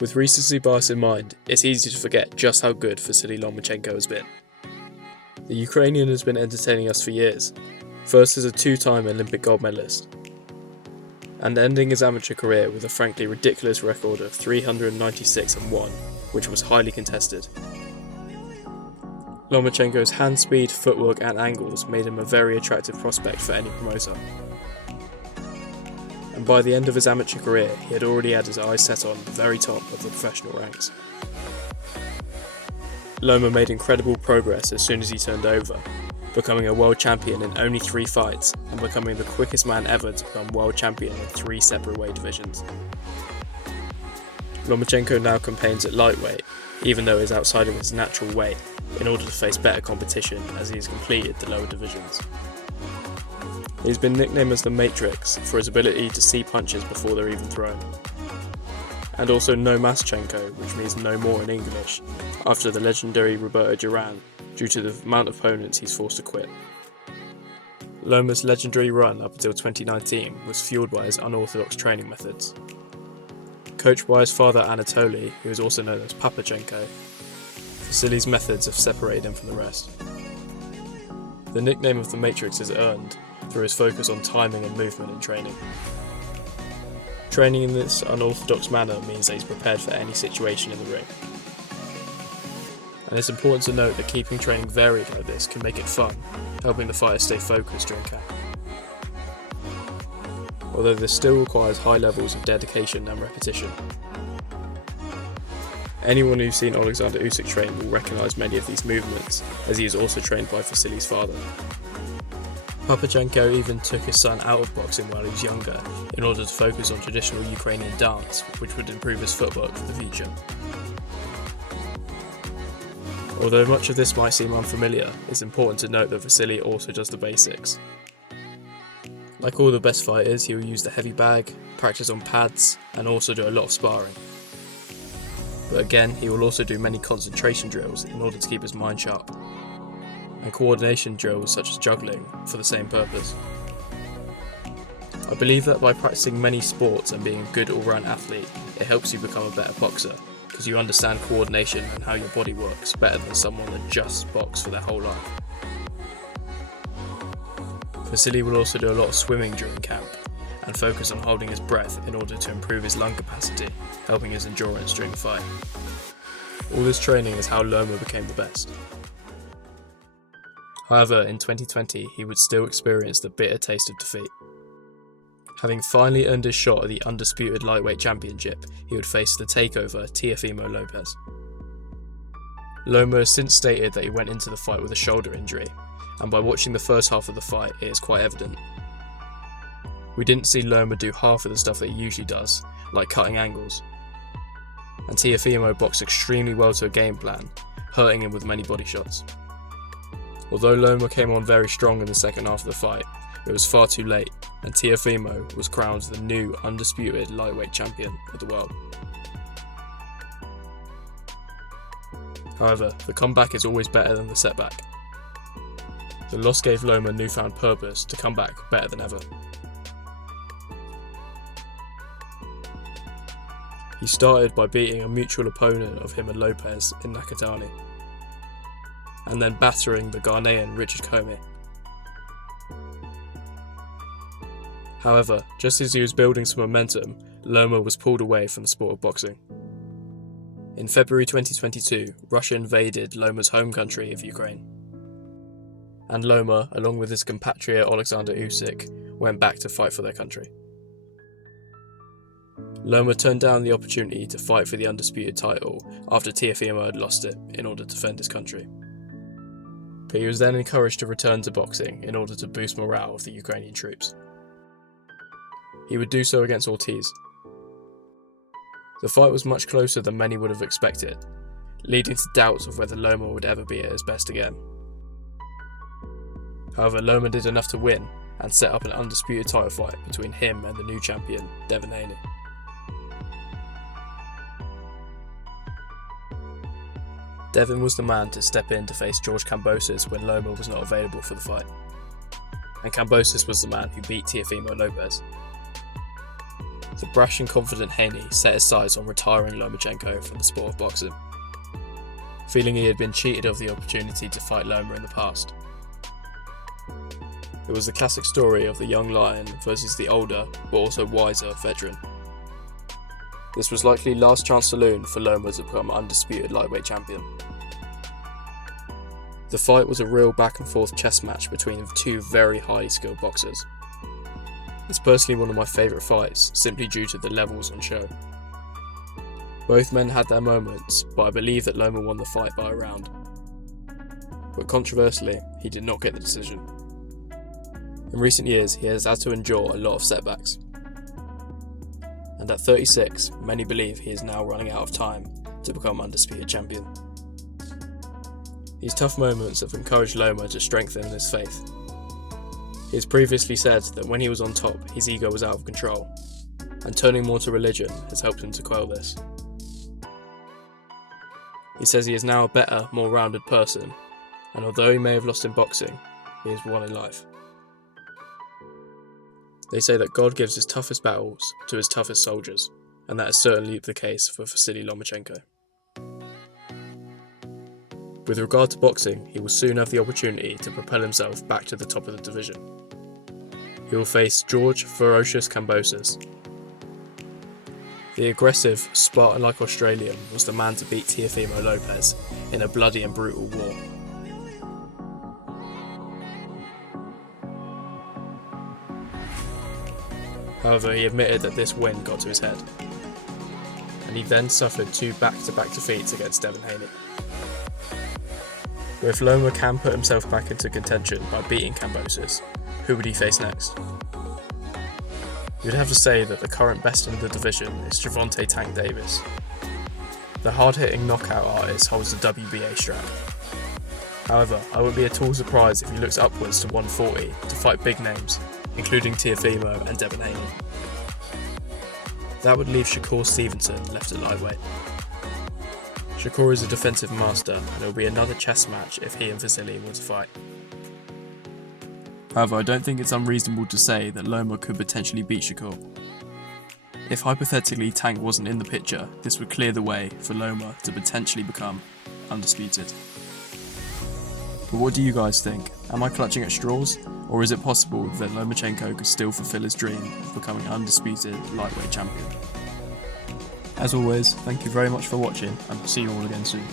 With recency bias in mind, it's easy to forget just how good Vasyl Lomachenko has been. The Ukrainian has been entertaining us for years, first as a two-time Olympic gold medalist, and ending his amateur career with a frankly ridiculous record of 396-1, which was highly contested. Lomachenko's hand speed, footwork and angles made him a very attractive prospect for any promoter. And by the end of his amateur career, he had already had his eyes set on the very top of the professional ranks. Loma made incredible progress as soon as he turned over, becoming a world champion in only 3 fights and becoming the quickest man ever to become world champion in 3 separate weight divisions. Lomachenko now campaigns at lightweight, even though he is outside of his natural weight, in order to face better competition as he has completed the lower divisions. He has been nicknamed as the Matrix for his ability to see punches before they're even thrown, and also No Maschenko, which means no more in English, after the legendary Roberto Duran, due to the amount of opponents he's forced to quit. Loma's legendary run up until 2019 was fueled by his unorthodox training methods. Coached by his father Anatoly, who is also known as Papachenko, Vasyl's methods have separated him from the rest. The nickname of the Matrix is earned through his focus on timing and movement in training. Training in this unorthodox manner means that he's prepared for any situation in the ring. And it's important to note that keeping training varied like this can make it fun, helping the fighter stay focused during camp. Although this still requires high levels of dedication and repetition. Anyone who's seen Alexander Usyk train will recognise many of these movements, as he is also trained by Vasyl's father. Papachenko even took his son out of boxing while he was younger in order to focus on traditional Ukrainian dance, which would improve his footwork for the future. Although much of this might seem unfamiliar, it's important to note that Vasyl also does the basics. Like all the best fighters, he will use the heavy bag, practice on pads, and also do a lot of sparring. But again, he will also do many concentration drills in order to keep his mind sharp, and coordination drills such as juggling for the same purpose. I believe that by practicing many sports and being a good all-round athlete, it helps you become a better boxer, because you understand coordination and how your body works better than someone that just boxes for their whole life. Vasyl will also do a lot of swimming during camp, and focus on holding his breath in order to improve his lung capacity, helping his endurance during the fight. All this training is how Loma became the best. However, in 2020 he would still experience the bitter taste of defeat. Having finally earned his shot at the Undisputed Lightweight Championship, he would face the takeover Teofimo Lopez. Loma has since stated that he went into the fight with a shoulder injury, and by watching the first half of the fight it is quite evident. We didn't see Loma do half of the stuff that he usually does, like cutting angles. And Teofimo boxed extremely well to a game plan, hurting him with many body shots. Although Loma came on very strong in the second half of the fight, it was far too late, and Teofimo was crowned the new undisputed lightweight champion of the world. However, the comeback is always better than the setback. The loss gave Loma newfound purpose to come back better than ever. He started by beating a mutual opponent of him and Lopez in Nakatani, and then battering the Ghanaian Richard Comey. However, just as he was building some momentum, Loma was pulled away from the sport of boxing. In February 2022, Russia invaded Loma's home country of Ukraine, and Loma, along with his compatriot Alexander Usyk, went back to fight for their country. Loma turned down the opportunity to fight for the undisputed title after Teofimo had lost it in order to defend his country. But he was then encouraged to return to boxing in order to boost morale of the Ukrainian troops. He would do so against Ortiz. The fight was much closer than many would have expected, leading to doubts of whether Loma would ever be at his best again. However, Loma did enough to win and set up an undisputed title fight between him and the new champion, Devin Haney. Devin was the man to step in to face George Kambosos when Loma was not available for the fight, and Kambosos was the man who beat Teofimo Lopez. The brash and confident Haney set his sights on retiring Lomachenko from the sport of boxing, feeling he had been cheated of the opportunity to fight Loma in the past. It was the classic story of the young lion versus the older, but also wiser, veteran. This was likely last chance saloon for Loma to become undisputed lightweight champion. The fight was a real back and forth chess match between two very highly skilled boxers. It's personally one of my favourite fights, simply due to the levels on show. Both men had their moments, but I believe that Loma won the fight by a round. But controversially, he did not get the decision. In recent years, he has had to endure a lot of setbacks. And at 36, many believe he is now running out of time to become undisputed champion. These tough moments have encouraged Loma to strengthen his faith. He has previously said that when he was on top, his ego was out of control, and turning more to religion has helped him to quell this. He says he is now a better, more rounded person, and although he may have lost in boxing, he has won in life. They say that God gives his toughest battles to his toughest soldiers, and that is certainly the case for Vasyl Lomachenko. With regard to boxing, he will soon have the opportunity to propel himself back to the top of the division. He will face George "Ferocious" Kambosos. The aggressive, Spartan-like Australian was the man to beat Teofimo Lopez in a bloody and brutal war. However, he admitted that this win got to his head, and he then suffered 2 back-to-back defeats against Devin Haney. But if Loma can put himself back into contention by beating Kambosos, who would he face next? You'd have to say that the current best in the division is Gervonta "Tank" Davis. The hard-hitting knockout artist holds the WBA strap. However, I wouldn't be at all surprised if he looks upwards to 140 to fight big names, including Teofimo and Devin Haney. That would leave Shakur Stevenson left at lightweight. Shakur is a defensive master, and it will be another chess match if he and Vasyl were to fight. However, I don't think it's unreasonable to say that Loma could potentially beat Shakur. If hypothetically Tank wasn't in the picture, this would clear the way for Loma to potentially become undisputed. But what do you guys think? Am I clutching at straws? Or is it possible that Lomachenko could still fulfill his dream of becoming an undisputed lightweight champion? As always, thank you very much for watching, and I'll see you all again soon.